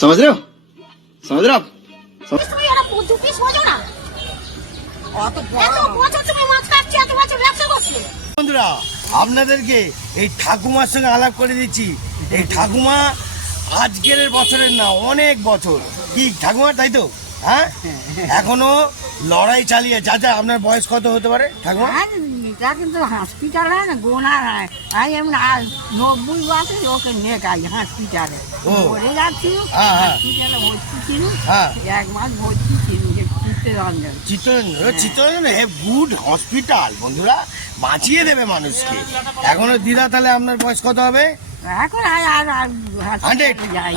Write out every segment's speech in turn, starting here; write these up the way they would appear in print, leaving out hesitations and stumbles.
समझ रहे हो समझ रहे हो आप বন্ধুরা আপনাদেরকে এই ঠাকুমার সঙ্গে আলাপ করে দিচ্ছি। এই ঠাকুমা আজকের বছরের না, অনেক বছর। কি ঠাকুমা, তাই তো? হ্যাঁ, এখনো লড়াই চালিয়ে। যা আপনার বয়স কত হতে পারে ঠাকুমা? কিন্তু হসপিটালে না গোনা হয়, আমি এমন 90 বছর ওকে নিয়ে গাই হসপিটালে পড়ে যাচ্ছি। হসপিটালে ভর্তি ছিল, 1 মাস ভর্তি ছিল চিত্তরঞ্জন। গুড হসপিটাল বন্ধুরা, বাঁচিয়ে দেবে মানুষকে। এখনো দিদা, তাহলে আপনার বয়স কত হবে? এখন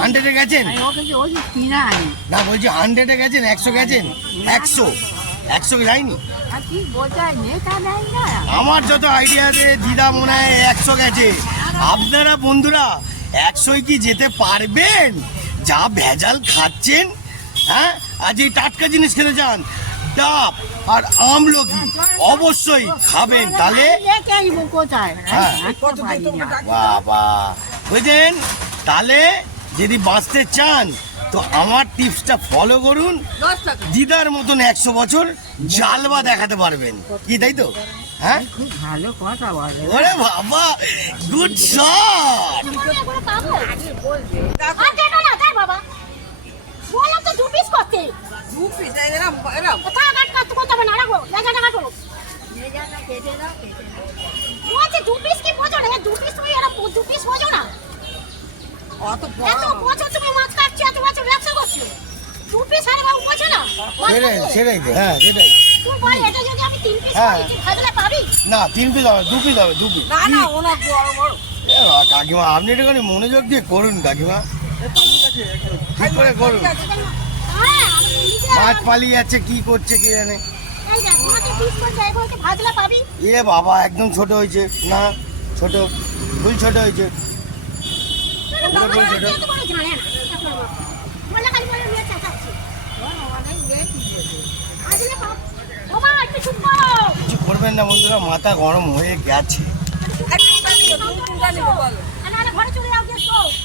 100-এ গেছেন না? বলছি 100-এ গেছেন, 100 গেছেন? 100 যায়নি? আমার যত আইডিয়া আছে দিদা মনে হয় 100 গেছে। আপনারা বন্ধুরা 100 কি যেতে পারবেন? যা ভেজাল খাচ্ছেন, হ্যাঁ। আজ এই টাটকা জিনিস খেতে চান, ডাব আর আমলকি অবশ্যই খাবেন, তাহলে বাবা বুঝলেন। তাহলে যদি বাঁচতে চান তো আমার টিপসটা ফলো করুন, দিদার মতন 100 বছর জালবা দেখাতে পারবেন। কি, তাই তো? হ্যাঁ, খুব ভালো কথা বলে। ওরে বাবা, গুড শট। সেটাই তো, হ্যাঁ সেটাই। না 3 পিস হবে, 2 পিস হবে, 2 পিস। কাকিমা আপনি একটুখানি মনোযোগ দিয়ে করুন কাকিমা, ঠিক করে করুন। মাছ পালিয়ে যাচ্ছে, কি করছে কে জানে। এ বাবা, একদম ছোট হয়েছে না? ছোট, ফুল ছোট হয়েছে, কিছু করবেন না বন্ধুরা, মাথা গরম হয়ে গেছে।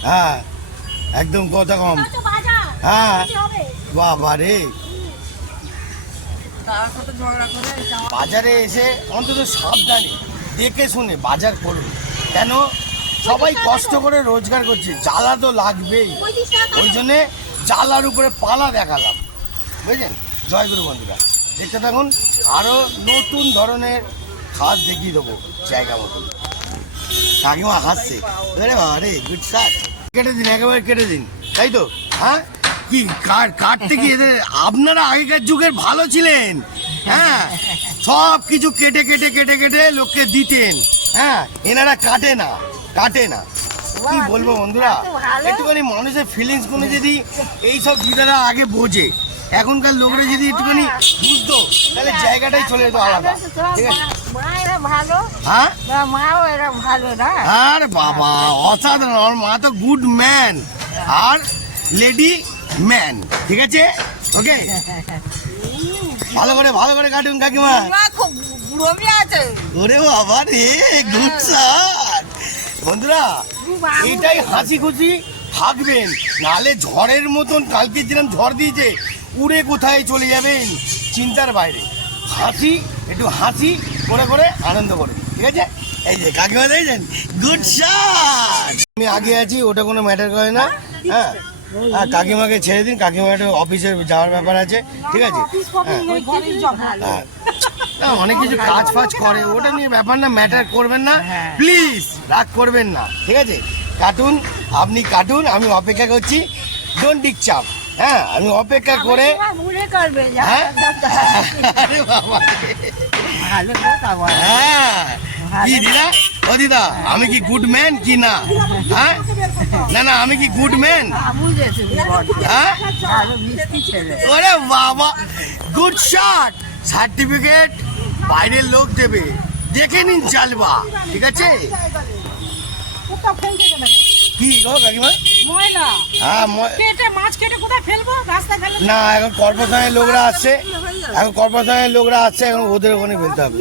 হ্যাঁ একদম কথা কম। হ্যাঁ বাবা রে, বাজারে এসে অন্তত সাবধানে দেখে শুনে বাজার করুন। কেন? সবাই কষ্ট করে রোজগার করছে, জ্বালা তো লাগবেই। ওই জন্যে জ্বালার উপরে পালা দেখালাম, বুঝলেন? জয়গুরু বন্ধুরা, দেখতে থাকুন, আরও নতুন ধরনের খাস দেখিয়ে দেবো জায়গা মতন। কাকিমা হাসছে, আরে বাবা রে, গুড শাক। কেটে দিন, একেবারে কেটে দিন, তাই তো? হ্যাঁ, কি কাটতে কি এদের? আপনারা আগেকার যুগের ভালো ছিলেন, হ্যাঁ। সব কিছু কেটে কেটে কেটে কেটে লোককে দিতেন, হ্যাঁ। এনারা কাটে না। কি বলবো বন্ধুরা, একটুখানি মানুষের ফিলিংস গুলো যদি এইসব দিদারা আগে বোঝে, এখনকার লোকরা যদি একটুখানি বুঝতো, তাহলে জায়গাটাই চলে যেত আলাদা। ঠিক আছে? হ্যাঁ, আর বাবা অসাধারণ। আমার মা তো গুড ম্যান আর লেডি ম্যান, ঠিক আছে? ওকে, ভালো করে কাটুন কাকিমা। ওরে বাবা রে, গুড শট। বন্ধুরা এইটাই হাসি খুশি থাকবেন, নাহলে ঝড়ের মতন কালকে যেরকম ঝড় দিয়েছে, উড়ে কোথায় চলে যাবেন চিন্তার বাইরে। একটু হাসি করে আনন্দ করুন, ঠিক আছে? এই যে কাকিমা দেখছেন, গুড শট। আমি আগে আছি, ওটা কোনো ম্যাটার করে না। হ্যাঁ, কাকিমাকে ছেড়ে দিন, কাকিমা একটু অফিসে যাওয়ার ব্যাপার আছে, ঠিক আছে? হ্যাঁ, অনেক কিছু কাজ ফাজ করে, ওটা নিয়ে ব্যাপার না, ম্যাটার করবেন না প্লিজ, রাগ করবেন না, ঠিক আছে? কাটুন, আপনি কাটুন, আমি অপেক্ষা করছি, ডোন্ট ডিস্টার্ব। হ্যাঁ, আমি অপেক্ষা করে। হ্যাঁ, কি দিদা, ও দিদা, আমি কি গুড ম্যান কি না? হ্যাঁ, না আমি কি গুড ম্যান? হ্যাঁ, ওরে বাবা, গুড শট। সার্টিফিকেট বাইরের লোক দেবে, দেখে নিন চালবা, ঠিক আছে? কি গো কাকিমা? হ্যাঁ, না, এখন কর্পোরেশনের লোকরা আসছে, এখন ওদের ওখানে ফেলতে হবে।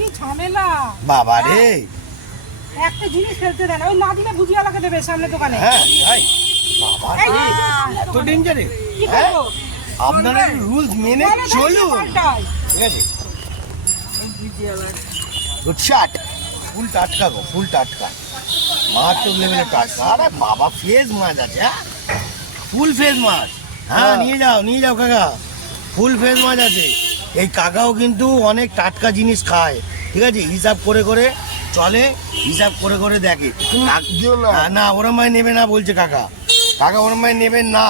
বাবা রে, একটা জিনিস ফেলতে দেন, ওই না দিলে ভুজিয়ালাকে দেবে সামনে দোকানে। হ্যাঁ ভাই, বাবা তো ডেঞ্জারে, আপনারা রুলস মেনে চলুন, ঠিক আছে? গুড শট, ফুল টাটকা গো, ফুল টাটকা, মারাত্মক লেভেলের টাটকা। আরে বাবা ফ্রেশ মাছ আছে, হ্যাঁ ফুল ফ্রেশ মাছ। হ্যাঁ নিয়ে যাও কাকা, ফুল ফ্রেশ মাছ আছে। এই কাকাও কিন্তু অনেক টাটকা জিনিস খায়, ঠিক আছে? হিসাব করে করে চলে, হিসাব করে করে দেখে। না ওরম ভাই নেবে না বলছে কাকা, কাকা ওরম ভাই নেবেন না,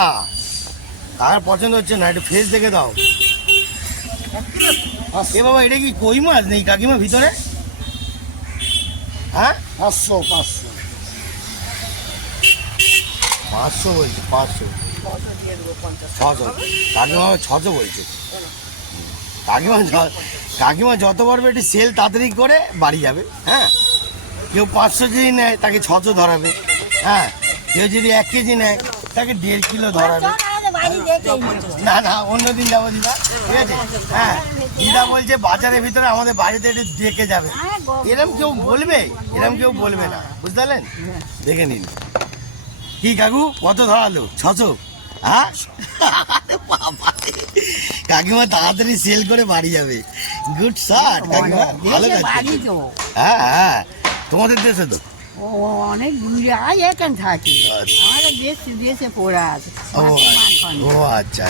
কাকার পছন্দ হচ্ছে না, একটু ফ্রেশ দেখে দাও। এ বাবা এটা কি কই মাছ নেই কাকিমা ভিতরে? হ্যাঁ 500 বলছে, 500 600, কাকিমা 600 বলছে। কাকিমা যত পারবে একটু সেল তাড়াতাড়ি করে বাড়ি যাবে। হ্যাঁ কেউ 500 যদি নেয় তাকে 600 ধরাবে, হ্যাঁ কেউ যদি 1 কেজি নেয় তাকে 1.5 কিলো ধরাবে। না অন্যদিন যাবো দিদা, ঠিক আছে? হ্যাঁ দিদা বলছে বাজারের ভিতরে আমাদের বাড়িতে একটু দেখে যাবে। এরম কেউ বলবে না, বুঝতে পারলেন? দেখে নিন। কি কাকু কত ধরালো? 600? হ্যাঁ কাকিমা তাড়াতাড়ি সেল করে বাড়ি যাবে। গুড শট কাকিমা, ভালো কাজ। হ্যাঁ তোমাদের দেশে তো অনেক দূরে এখানে থাকি, আমাদের দেশে পড়ে আছে। ও আচ্ছা।